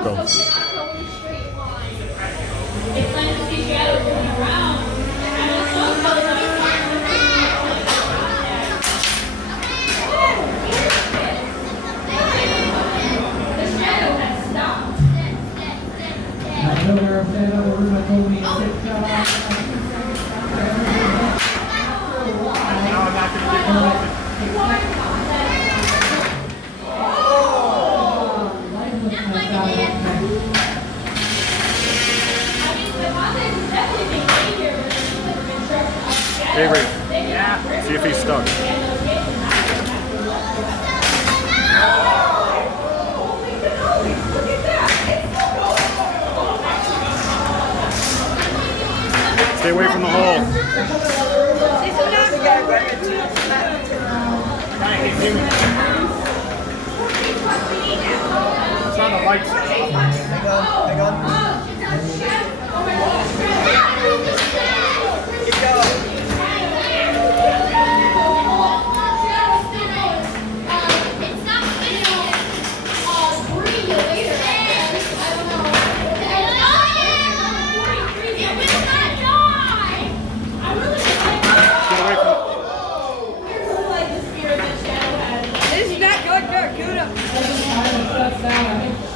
Go. Avery, see if he's stuck. Stay away from the hole. It's on the lights. Hang on. Keep going.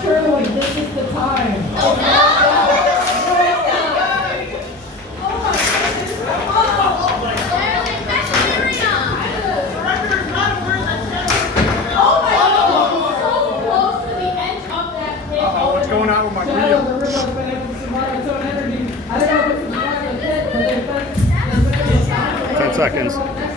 Surely this is the time. What's going on with my reel? 10 seconds.